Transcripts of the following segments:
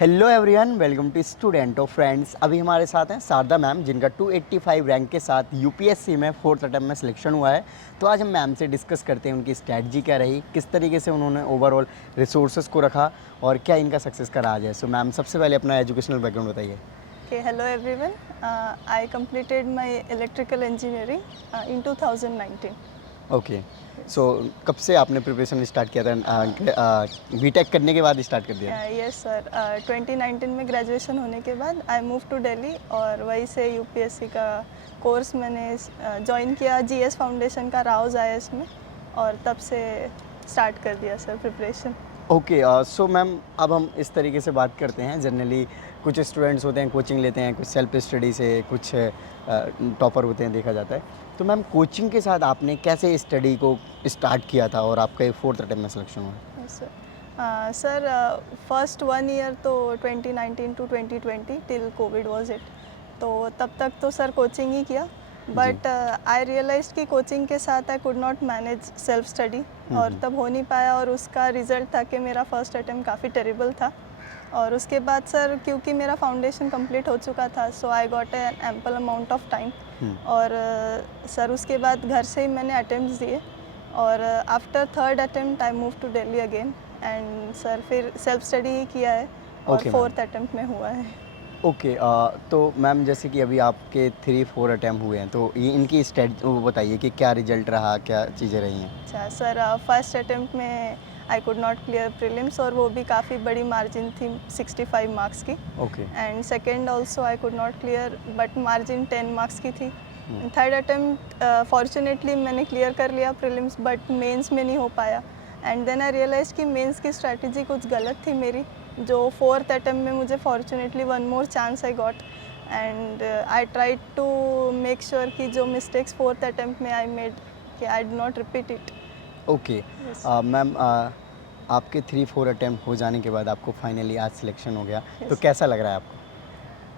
Hello everyone, welcome to student of friends. अभी हमारे साथ हैं शारदा मैम, जिनका 285 रैंक के साथ यूपीएससी में 4th अटेम्प्ट में सिलेक्शन हुआ है। तो आज हम मैम से डिस्कस करते हैं उनकी स्ट्रैटेजी क्या रही, किस तरीके से उन्होंने ओवरऑल रिसोर्सेज को रखा और क्या इनका सक्सेस का राज है। सो मैम, सबसे पहले अपना एजुकेशनल बैकग्राउंड बताइए। Okay, hello everyone. I completed my electrical engineering in 2019. Okay, सो कब से आपने प्रिपरेशन स्टार्ट किया था? बीटेक करने के बाद स्टार्ट कर दिया? Yes sir. 2019 में ग्रेजुएशन होने के बाद आई मूव टू दिल्ली और वहीं से यूपीएससी का कोर्स मैंने ज्वाइन किया जीएस फाउंडेशन का राउज आईएएस में और तब से स्टार्ट कर दिया sir preparation. Okay, so ma'am, अब हम इस तरीके से बात करते हैं। जनरली कुछ स्टूडेंट्स होते हैं कोचिंग लेते हैं, कुछ सेल्फ स्टडी से, कुछ टॉपर होते हैं, देखा जाता है। तो मैम, कोचिंग के साथ आपने कैसे स्टडी को स्टार्ट किया था और आपका 4th अटेम्प्ट में सिलेक्शन हुआ? सर फर्स्ट 1 ईयर तो 2019 to 2020 till COVID was it, तो तब तक तो सर कोचिंग ही किया। बट आई रियलाइज कि कोचिंग के साथ I could not manage self study और तब हो नहीं पाया और उसका रिज़ल्ट था कि मेरा फर्स्ट अटेम्प्ट काफ़ी टेरिबल था। और उसके बाद सर क्योंकि मेरा फाउंडेशन कंप्लीट हो चुका था, so I got an ample amount of time. और सर उसके बाद घर से ही मैंने अटेम्प्ट्स दिए और after 3rd attempt I move to Delhi again and sir फिर सेल्फ स्टडी ही किया है और Okay, 4th अटेम्प्ट में हुआ है। ओके, तो मैम, जैसे कि अभी आपके 3-4 अटेम्प्ट हुए हैं, तो ये इनकी स्टेट वो बताइए कि क्या रिजल्ट रहा, क्या चीज़ें रही हैं? अच्छा सर, फर्स्ट अटेम्प्ट में आई कुड नॉट क्लियर प्रीलिम्स और वो भी काफ़ी बड़ी मार्जिन थी 65 मार्क्स की। Okay. And second also I could not clear but margin 10 marks की थी। थर्ड अटेम्प्ट फॉर्चुनेटली मैंने क्लियर कर लिया प्रीलिम्स बट मेंस में नहीं हो पाया। एंड देन आई रियलाइज कि मेंस की स्ट्रैटेजी कुछ गलत थी मेरी, जो 4th अटेम्प्ट में मुझे fortunately one more chance I got and I try to make sure कि जो मिस्टेक्स 4th अटेम्प्ट में आई मेड कि I do not repeat it. Okay, ma'am, आपके 3-4 अटेम्प्ट हो जाने के बाद आपको फाइनली आज सिलेक्शन हो गया, तो कैसा लग रहा है आपको?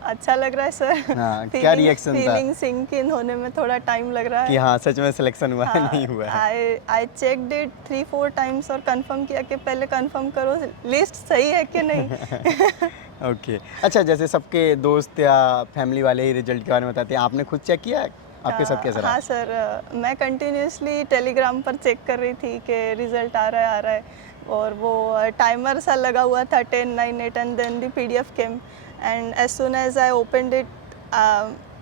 अच्छा लग रहा है सर। हाँ, क्या रिएक्शन था? फीलिंग सिंक इन होने में थोड़ा टाइम लग रहा है कि हाँ, सच में सिलेक्शन हुआ है, नहीं हुआ है? आई चेकड इट 3-4 टाइम्स और कंफर्म किया कि पहले कंफर्म करो लिस्ट सही है कि नहीं। ओके, अच्छा, जैसे सबके दोस्त या फैमिली वाले ही रिजल्ट के बारे में बताते हैं, आपने खुद चेक किया है? आपके साथ कैसा रहा? हाँ सर, मैं कंटिन्यूसली टेलीग्राम पर चेक कर रही थी कि रिजल्ट आ रहा है और वो टाइमर सा लगा हुआ था 10, 9, 8 and then the PDF came and as soon as I opened it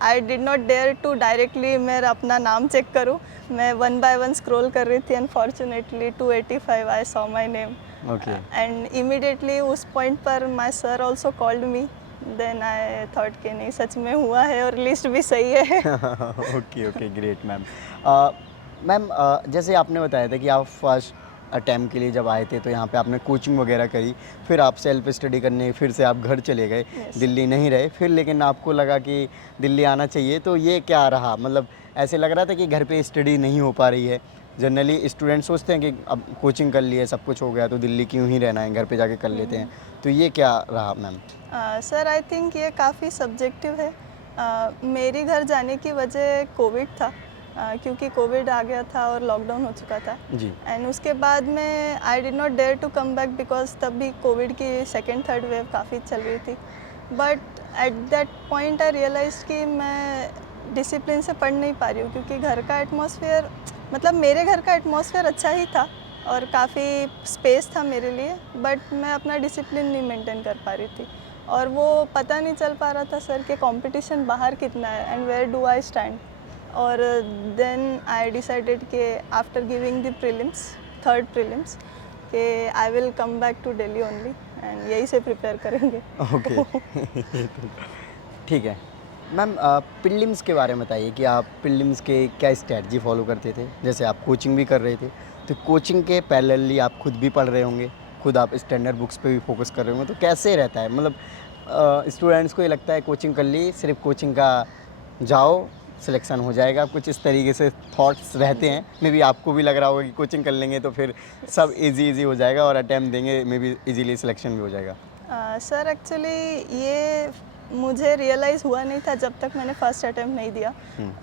I did not dare to directly मैं अपना नाम चेक करूँ। मैं 1 बाय 1 स्क्रॉल कर रही थी and fortunately 285 I saw my name and immediately उस पॉइंट पर my sir also called me. Then I thought कि नहीं सच में हुआ है और लिस्ट भी सही है। Okay okay, great ma'am. Ma'am, जैसे आपने बताया था कि आप फर्स्ट अटैम्प्ट के लिए जब आए थे तो यहाँ पे आपने कोचिंग वगैरह करी, फिर आप सेल्फ स्टडी करने फिर से आप घर चले गए, दिल्ली नहीं रहे, फिर लेकिन आपको लगा कि दिल्ली आना चाहिए, तो ये क्या रहा? मतलब ऐसे लग रहा था कि घर पे स्टडी नहीं हो पा रही है। जनरली स्टूडेंट सोचते हैं कि अब कोचिंग कर लिए, सब कुछ हो गया, तो दिल्ली क्यों ही रहना है, घर पे जाके कर लेते हैं। तो ये क्या रहा मैम? सर आई थिंक ये काफ़ी सब्जेक्टिव है। मेरी घर जाने की वजह कोविड था, क्योंकि कोविड आ गया था और लॉकडाउन हो चुका था जी। एंड उसके बाद में I did not dare to come back because तब भी कोविड की 2nd 3rd वेव काफ़ी चल रही थी। But at that point I realize कि मैं डिसिप्लिन से पढ़ नहीं पा रही हूँ, क्योंकि घर का एटमॉस्फेयर, मतलब मेरे घर का एटमॉस्फेयर अच्छा ही था और काफ़ी स्पेस था मेरे लिए, बट मैं अपना डिसिप्लिन नहीं मेंटेन कर पा रही थी और वो पता नहीं चल पा रहा था सर कि कंपटीशन बाहर कितना है and where do I stand. और देन आई डिसाइडेड कि after giving the prelims, 3rd prelims, कि I will come back to Delhi only and यही से प्रिपेयर करेंगे। ओके। ठीक है मैम, प्रीलिम्स के बारे में बताइए कि आप प्रीलिम्स के क्या स्ट्रैटेजी फॉलो करते थे? जैसे आप कोचिंग भी कर रहे थे, तो कोचिंग के पैरेलली आप खुद भी पढ़ रहे होंगे, खुद आप स्टैंडर्ड बुक्स पे भी फोकस कर रहे होंगे, तो कैसे रहता है? मतलब स्टूडेंट्स को ये लगता है कोचिंग कर ली, सिर्फ कोचिंग का जाओ, सिलेक्शन हो जाएगा, कुछ इस तरीके से थॉट्स रहते हैं। मे बी आपको भी लग रहा होगा कि कोचिंग कर लेंगे तो फिर सब इजी हो जाएगा और अटैम्प्ट देंगे, मे बी इजीली सिलेक्शन भी हो जाएगा। सर एक्चुअली ये मुझे रियलाइज़ हुआ नहीं था जब तक मैंने फर्स्ट अटेम्प्ट नहीं दिया।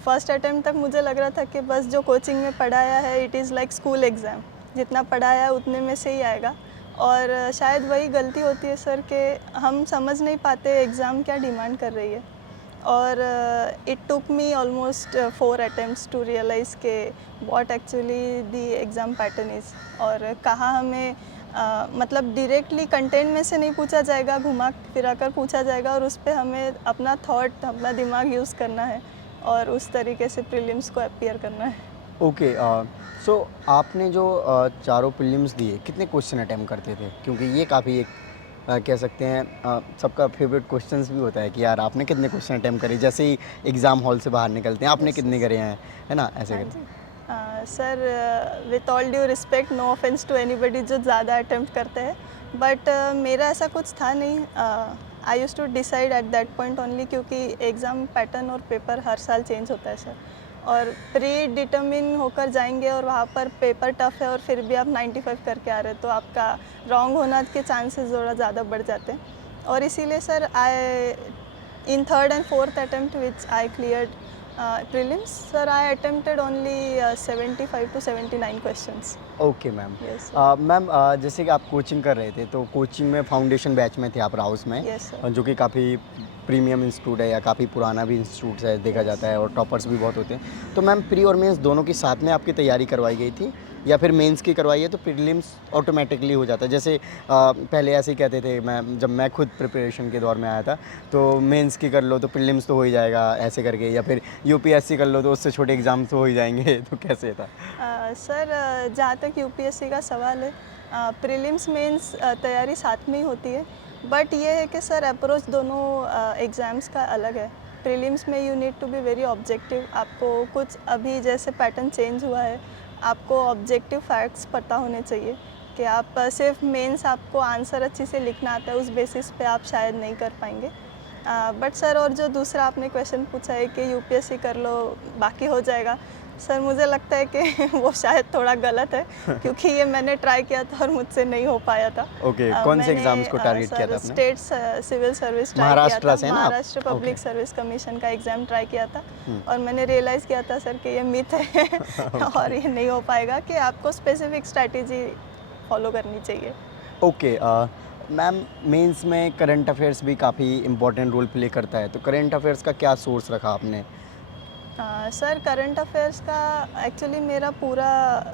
फर्स्ट अटेम्प्ट तक मुझे लग रहा था कि बस जो कोचिंग में पढ़ाया है it is like school exam, जितना पढ़ाया है उतने में से ही आएगा और शायद वही गलती होती है सर कि हम समझ नहीं पाते एग्ज़ाम क्या डिमांड कर रही है। और it took me almost 4 attempts to realise के what actually the exam pattern is, और कहाँ हमें मतलब डायरेक्टली कंटेंट में से नहीं पूछा जाएगा, घुमा फिरा कर पूछा जाएगा और उस पे हमें अपना थॉट, अपना दिमाग यूज़ करना है और उस तरीके से प्रीलिम्स को अपीयर करना है। ओके, सो आपने जो चारों प्रीलिम्स दिए, कितने क्वेश्चन अटेम्प्ट करते थे? क्योंकि ये काफ़ी एक कह सकते हैं सबका फेवरेट क्वेश्चंस भी होता है कि यार आपने कितने क्वेश्चन अटेम्प्ट करे, जैसे ही एग्ज़ाम हॉल से बाहर निकलते हैं, आपने Yes, कितने yes. करे हैं, है ना? ऐसे हाँ करते जी। Sir with all due respect, no offence to anybody जो ज़्यादा अटेम्प्ट करते हैं, बट मेरा ऐसा कुछ था नहीं। I used to decide at that point only, क्योंकि एग्ज़ाम पैटर्न और पेपर हर साल चेंज होता है सर, और प्री डिटर्मिन होकर जाएंगे और वहाँ पर पेपर टफ है और फिर भी आप 95 करके आ रहे हो तो आपका रॉन्ग होना के चांसेस थोड़ा ज़्यादा बढ़ जाते हैं। और इसीलिए sir I in third and fourth attempt which I cleared prelims, sir, I attempted only 75 to 79 questions. Okay ma'am. Yes, sir. Ma'am जैसे कि आप कोचिंग कर रहे थे, तो कोचिंग में फाउंडेशन बैच में थे आप राउस में, Yes, sir. जो कि काफ़ी प्रीमियम इंस्टीट्यूट है या काफ़ी पुराना भी इंस्टीट्यूट है देखा जाता है, और टॉपर्स भी बहुत होते हैं। तो मैम प्री और मेंस दोनों की साथ में आपकी तैयारी करवाई गई थी या फिर मेंस की करवाई है तो प्रीलिम्स ऑटोमेटिकली हो जाता है? जैसे पहले ऐसे ही कहते थे, जब मैं खुद प्रिपरेशन के दौर में आया था तो मेंस की कर लो तो प्रीलिम्स तो हो ही जाएगा ऐसे करके, या फिर यूपीएससी कर लो तो उससे छोटे एग्जाम तो हो ही जाएंगे तो कैसे था? सर जहाँ तक यूपीएससी का सवाल है, प्रीलिम्स मेंस तैयारी साथ में ही होती है, बट ये है कि सर अप्रोच दोनों एग्ज़ाम्स का अलग है। प्रीलिम्स में you need to be very objective, आपको कुछ अभी जैसे पैटर्न चेंज हुआ है, आपको ऑब्जेक्टिव फैक्ट्स पता होने चाहिए कि आप सिर्फ मेंस आपको आंसर अच्छी से लिखना आता है, उस बेसिस पे आप शायद नहीं कर पाएंगे। बट सर और जो दूसरा आपने क्वेश्चन पूछा है कि यूपीएससी कर लो बाकी हो जाएगा, सर मुझे लगता है कि वो शायद थोड़ा गलत है क्योंकि ये मैंने ट्राई किया था और मुझसे नहीं हो पाया था। ओके, कौन से एग्जाम्स को टारगेट किया था आपने? स्टेट सिविल सर्विस ट्राई किया महाराष्ट्र था, से है ना आप? Maharashtra public okay. Service commission का एग्ज़ाम ट्राई किया था और मैंने रियलाइज़ किया था सर कि ये मिथ है और ये नहीं हो पाएगा, कि आपको स्पेसिफिक स्ट्रैटेजी फॉलो करनी चाहिए। ओके, मैम मेंस में करंट अफेयर्स भी काफ़ी इम्पोर्टेंट रोल प्ले करता है, तो करंट अफेयर्स का क्या सोर्स रखा आपने? सर करंट अफेयर्स का एक्चुअली मेरा पूरा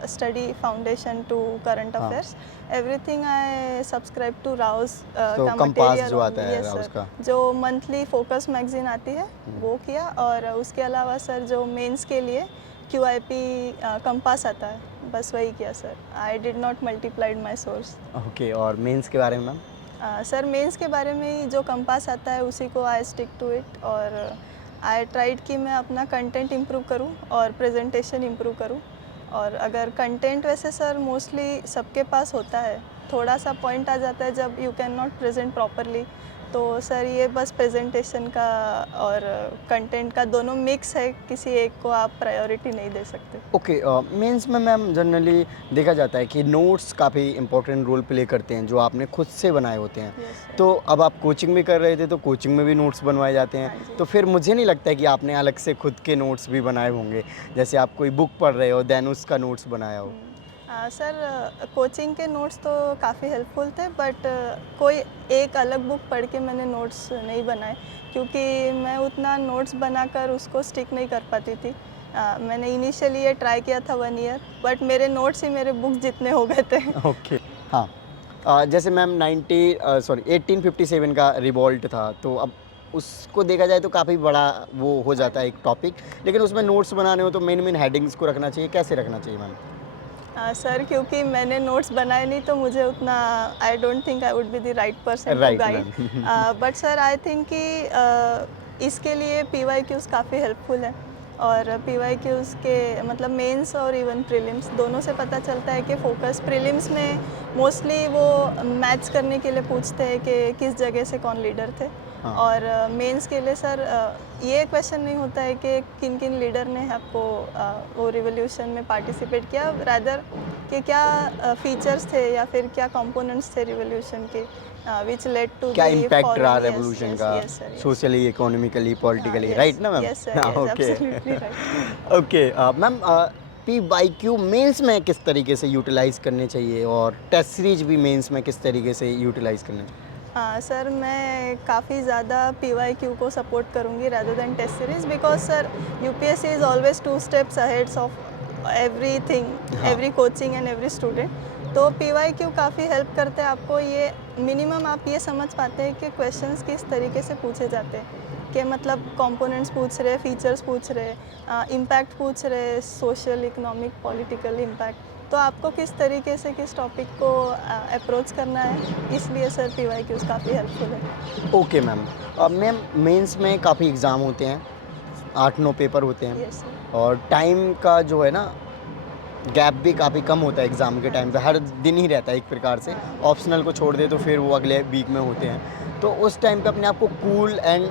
स्टडी फाउंडेशन टू करंट हाँ। Affairs, everything I subscribe to Rau's तो का कंपास मटेरियल जो आता है yes, राउस sir. का। जो मंथली फोकस मैगजीन आती है वो किया, और उसके अलावा सर जो मेंस के लिए QIP कंपास आता है, बस वही किया sir. I did not multiplied my source. Okay, और मेंस के बारे में मैम? सर मेंस के बारे में ही जो कंपास आता है उसी को आई स्टिक टू इट, और आई ट्राइड कि मैं अपना कंटेंट इम्प्रूव करूं और प्रेजेंटेशन इम्प्रूव करूं। और अगर कंटेंट वैसे सर मोस्टली सबके पास होता है, थोड़ा सा पॉइंट आ जाता है जब you can not present properly, तो सर ये बस प्रेजेंटेशन का और कंटेंट का दोनों मिक्स है, किसी एक को आप प्रायोरिटी नहीं दे सकते। ओके, मेंस में मैम जनरली देखा जाता है कि नोट्स काफ़ी इंपॉर्टेंट रोल प्ले करते हैं जो आपने खुद से बनाए होते हैं। Yes, sir. तो अब आप कोचिंग भी कर रहे थे तो कोचिंग में भी नोट्स बनवाए जाते हाँ हैं, जी। तो फिर मुझे नहीं लगता है कि आपने अलग से खुद के नोट्स भी बनाए होंगे, जैसे आप कोई बुक पढ़ रहे हो देन उसका नोट्स बनाया हो। सर कोचिंग के नोट्स तो काफ़ी हेल्पफुल थे, बट कोई एक अलग बुक पढ़ के मैंने नोट्स नहीं बनाए, क्योंकि मैं उतना नोट्स बनाकर उसको स्टिक नहीं कर पाती थी। मैंने इनिशियली ये ट्राई किया था 1 ईयर, बट मेरे नोट्स ही मेरे बुक जितने हो गए थे। ओके, हाँ। जैसे मैम 1857 का रिवॉल्ट था, तो अब उसको देखा जाए तो काफ़ी बड़ा वो हो जाता है एक टॉपिक, लेकिन उसमें नोट्स बनाने हो तो मेन हेडिंग्स को रखना चाहिए, कैसे रखना चाहिए मैम? सर क्योंकि मैंने नोट्स बनाए नहीं तो मुझे उतना I don't think I would be the right person to Right, guide, ma'am. But sir I think कि इसके लिए PYQs काफ़ी हेल्पफुल है, और PYQs के मतलब मेंस और इवन प्रीलिम्स दोनों से पता चलता है कि फोकस प्रीलिम्स में मोस्टली वो मैच करने के लिए पूछते हैं कि किस जगह से कौन लीडर थे, हाँ। और मेंस के लिए सर ये क्वेश्चन नहीं होता है कि किन किन लीडर ने आपको वो रिवोल्यूशन में पार्टिसिपेट किया, रादर कि क्या फीचर्स थे या फिर क्या कंपोनेंट्स थे रिवोल्यूशन के विच लेड टू क्या इम्पैक्ट रहा रेवोल्यूशन का, सोशली, इकोनॉमिकली, पॉलिटिकली, राइट ना ma'am? Yes sir, okay. Absolutely right. Okay ma'am, P Y Q mains में किस तरीके से यूटिलाइज़ करने चाहिए और टेस्ट सीरीज भी मेंस में किस तरीके से यूटिलाइज़ करने चाहिए? हाँ सर, मैं काफ़ी ज़्यादा PYQ को सपोर्ट करूँगी rather than test series, because sir UPSC is always 2 steps aheads of everything, हाँ। Every coaching and every student. तो PYQ काफ़ी हेल्प करते हैं आपको, ये मिनिमम आप ये समझ पाते हैं कि क्वेश्चंस किस तरीके से पूछे जाते हैं, कि मतलब कंपोनेंट्स पूछ रहे, फीचर्स पूछ रहे, इम्पैक्ट पूछ रहे, सोशल, इकोनॉमिक, पॉलिटिकल इम्पैक्ट। तो आपको किस तरीके से किस टॉपिक को अप्रोच करना है, इसलिए सर PYQs काफ़ी हेल्पफुल है। Okay ma'am. मैम मेंस में काफ़ी एग्ज़ाम होते हैं, 8-9 पेपर होते हैं यस सर। और टाइम का जो है ना गैप भी काफ़ी कम होता है एग्ज़ाम के टाइम पे, हर दिन ही रहता है एक प्रकार से। ऑप्शनल को छोड़ दे तो फिर वो अगले वीक में होते हैं। तो उस टाइम पे अपने आप को कूल एंड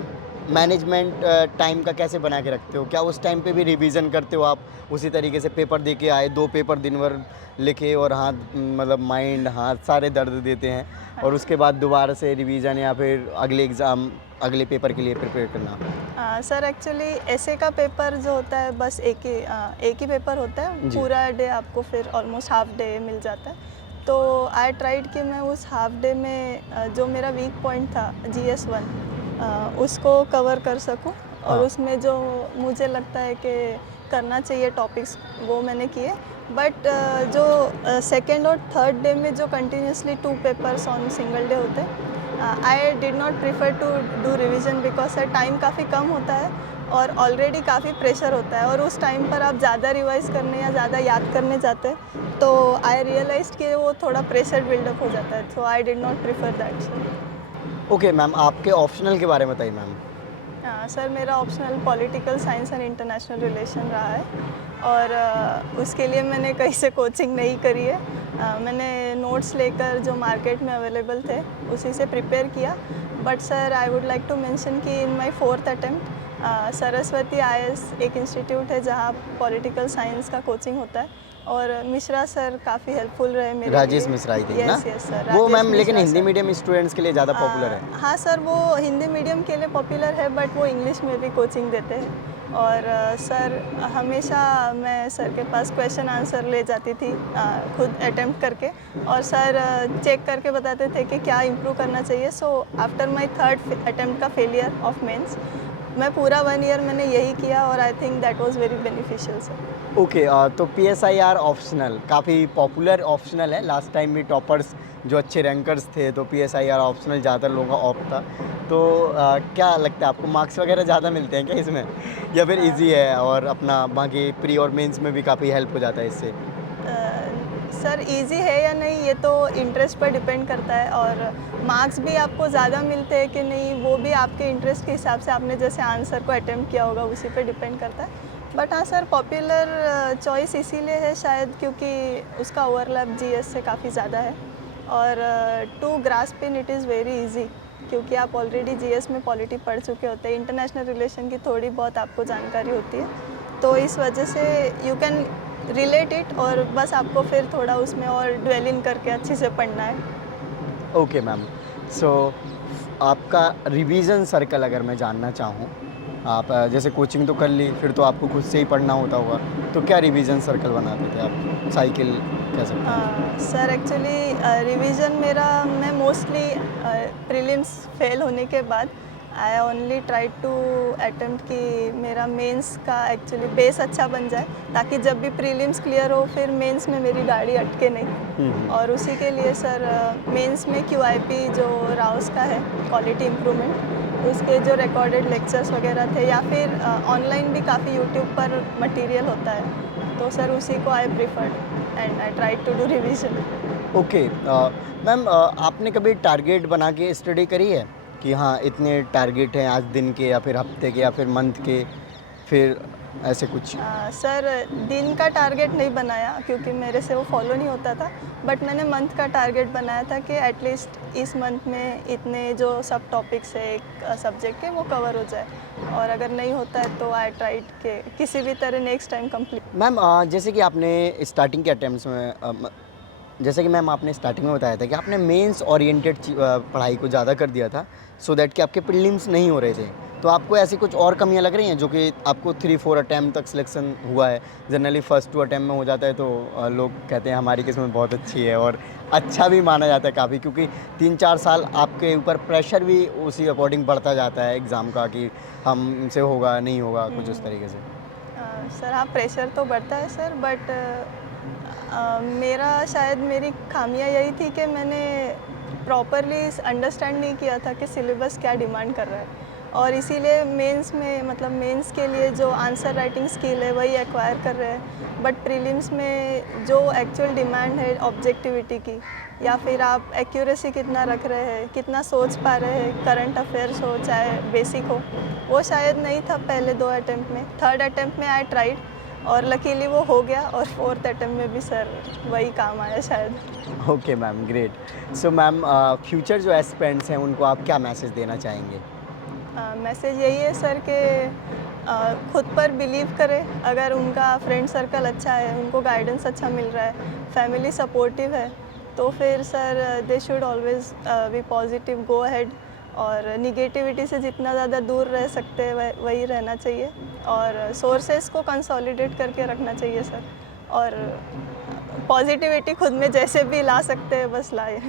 मैनेजमेंट टाइम का कैसे बना के रखते हो? क्या उस टाइम पे भी रिवीजन करते हो आप? उसी तरीके से पेपर दे के आए, 2 पेपर दिन भर लिखे और हाथ मतलब माइंड, हाथ सारे दर्द देते हैं और उसके बाद दोबारा से रिवीजन या फिर अगले एग्ज़ाम, अगले पेपर के लिए प्रिपेयर करना? सर एक्चुअली ऐसे का पेपर जो होता है बस एक ही पेपर होता है, जी। पूरा डे आपको फिर ऑलमोस्ट हाफ डे मिल जाता है। तो आई ट्राइड कि मैं उस हाफ डे में जो मेरा वीक पॉइंट था GS1, उसको कवर कर सकूं, और हाँ। उसमें जो मुझे लगता है कि करना चाहिए टॉपिक्स वो मैंने किए। बट जो सेकेंड और थर्ड डे में जो continuously 2 papers on single day होते हैं, I did not prefer to do revision, because sir time काफ़ी कम होता है और ऑलरेडी काफ़ी प्रेशर होता है, और उस टाइम पर आप ज़्यादा रिवाइज करने या ज़्यादा याद करने जाते हैं तो आई रियलाइज कि वो थोड़ा प्रेशर बिल्डअप हो जाता है, तो आई did not prefer that sir. Okay ma'am, आपके ऑप्शनल के बारे में बताइए मैम। सर मेरा optional political science and international relation रहा है, और उसके लिए मैंने कहीं से कोचिंग नहीं करी है। मैंने नोट्स लेकर जो मार्केट में अवेलेबल थे उसी से प्रिपेयर किया। But sir I would like to mention कि in my 4th attempt Saraswati IS एक इंस्टीट्यूट है जहाँ पॉलिटिकल साइंस का कोचिंग होता है, और मिश्रा सर काफ़ी हेल्पफुल रहे मेरे राजेश लिए। मिश्रा आई थिंक ना? यस यस सर, वो राजेश मैम लेकिन Mishra Hindi sir. Medium students के लिए ज़्यादा पॉपुलर है। हाँ सर, वो हिंदी मीडियम के लिए पॉपुलर है, बट वो इंग्लिश में भी कोचिंग देते हैं। और सर हमेशा मैं सर के पास क्वेश्चन आंसर ले जाती थी, खुद अटेम्प्ट करके, और सर चेक करके बताते थे कि क्या इम्प्रूव करना चाहिए। So after my 3rd attempt का फेलियर ऑफ मेंस, मैं पूरा 1 ईयर मैंने यही किया, और I think that was very beneficial sir. Okay, तो PSIR ऑप्शनल काफ़ी पॉपुलर ऑप्शनल है। लास्ट टाइम भी टॉपर्स जो अच्छे रैंकर्स थे तो PSIR ऑप्शनल ज़्यादातर लोगों का ऑप था। तो क्या लगता है आपको, मार्क्स वगैरह ज़्यादा मिलते हैं क्या इसमें या फिर इजी है और अपना बाकी प्री और मेंस में भी काफ़ी हेल्प हो जाता है इससे? सर इजी है या नहीं ये तो इंटरेस्ट पर डिपेंड करता है, और मार्क्स भी आपको ज़्यादा मिलते हैं कि नहीं वो भी आपके इंटरेस्ट के हिसाब से, आपने जैसे आंसर को अटेम्प्ट किया होगा उसी पे डिपेंड करता है। बट हाँ सर, पॉपुलर चॉइस इसीलिए है शायद क्योंकि उसका ओवरलैप GS से काफ़ी ज़्यादा है, और to grasp in it is very easy, क्योंकि आप ऑलरेडी GS में पॉलिटी पढ़ चुके होते हैं, इंटरनेशनल रिलेशन की थोड़ी बहुत आपको जानकारी होती है, तो इस वजह से यू कैन रिलेट इट, और बस आपको फिर थोड़ा उसमें और ड्वेल इन करके अच्छे से पढ़ना है। ओके मैम, सो आपका रिवीजन सर्कल अगर मैं जानना चाहूँ, आप जैसे कोचिंग तो कर ली, फिर तो आपको खुद से ही पढ़ना होता होगा, तो क्या रिवीजन सर्कल बनाते थे आप? साइकिल कह सकते हैं। सर एक्चुअली रिवीजन मेरा, मैं मोस्टली प्रीलिम्स फेल होने के बाद I only try to attempt कि मेरा मेंस का एक्चुअली बेस अच्छा बन जाए, ताकि जब भी प्रीलिम्स क्लियर हो फिर मेंस में मेरी गाड़ी अटके नहीं। और उसी के लिए सर मेंस में QIP जो राउस का है, क्वालिटी इम्प्रूवमेंट, उसके जो रिकॉर्डेड लेक्चर्स वगैरह थे, या फिर ऑनलाइन भी काफ़ी यूट्यूब पर मटेरियल होता है, तो सर उसी को I preferred and I try to do revision. Okay ma'am, आपने कभी टारगेट बना के स्टडी करी है कि हाँ इतने टारगेट हैं आज दिन के या फिर हफ्ते के या फिर मंथ के, फिर ऐसे कुछ? सर दिन का टारगेट नहीं बनाया क्योंकि मेरे से वो फॉलो नहीं होता था, बट मैंने मंथ का टारगेट बनाया था कि एटलीस्ट इस मंथ में इतने जो सब टॉपिक्स है एक सब्जेक्ट के वो कवर हो जाए, और अगर नहीं होता है तो आई ट्राइड के किसी भी तरह नेक्स्ट टाइम कंप्लीट। मैम जैसे कि आपने स्टार्टिंग के अटेम्प्ट्स में जैसे कि मैम आपने स्टार्टिंग में बताया था कि आपने मेंस ओरिएंटेड पढ़ाई को ज़्यादा कर दिया था सो दैट कि आपके प्रीलिम्स नहीं हो रहे थे। तो आपको ऐसी कुछ और कमियाँ लग रही हैं जो कि आपको 3-4 अटेम्प्ट तक सिलेक्शन हुआ है? जनरली फर्स्ट 2 अटेम्प्ट में हो जाता है तो लोग कहते हैं हमारी किस्मत बहुत अच्छी है और अच्छा भी माना जाता है काफ़ी, क्योंकि 3-4 साल आपके ऊपर प्रेशर भी उसी अकॉर्डिंग बढ़ता जाता है एग्ज़ाम का कि हमसे होगा, नहीं होगा, कुछ उस तरीके से। सर हाँ, प्रेशर तो बढ़ता है सर, बट मेरा शायद मेरी खामियां यही थी कि मैंने प्रॉपरली अंडरस्टैंड नहीं किया था कि सिलेबस क्या डिमांड कर रहा है, और इसीलिए मेंस में मतलब मेंस के लिए जो आंसर राइटिंग स्किल है वही एक्वायर कर रहे हैं, बट प्रीलिम्स में जो एक्चुअल डिमांड है ऑब्जेक्टिविटी की, या फिर आप एक्यूरेसी कितना रख रहे हैं, कितना सोच पा रहे हैं, करंट अफेयर्स हो चाहे बेसिक हो, वो शायद नहीं था पहले 2 अटेम्प्ट में। थर्ड अटेम्प्ट में आई ट्राइड और लकीली वो हो गया, और फोर्थ अटेम्प्ट में भी सर वही काम आया शायद। Okay ma'am, great. So ma'am future जो एस्पिरेंट्स हैं उनको आप क्या मैसेज देना चाहेंगे? मैसेज यही है सर कि खुद पर बिलीव करें। अगर उनका फ्रेंड सर्कल अच्छा है, उनको गाइडेंस अच्छा मिल रहा है, फैमिली सपोर्टिव है, तो फिर sir they should always be positive, go ahead, और निगेटिविटी से जितना ज़्यादा दूर रह सकते हैं वही रहना चाहिए, और सोर्सेस को कंसोलिडेट करके रखना चाहिए सर, और पॉजिटिविटी खुद में जैसे भी ला सकते हैं बस लाए।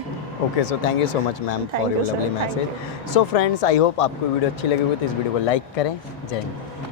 Okay, so thank you so much ma'am for thank your you sir, lovely thank message. You. So friends, I hope आपको वीडियो अच्छी लगी हो तो इस वीडियो को लाइक करें। जय हिंद।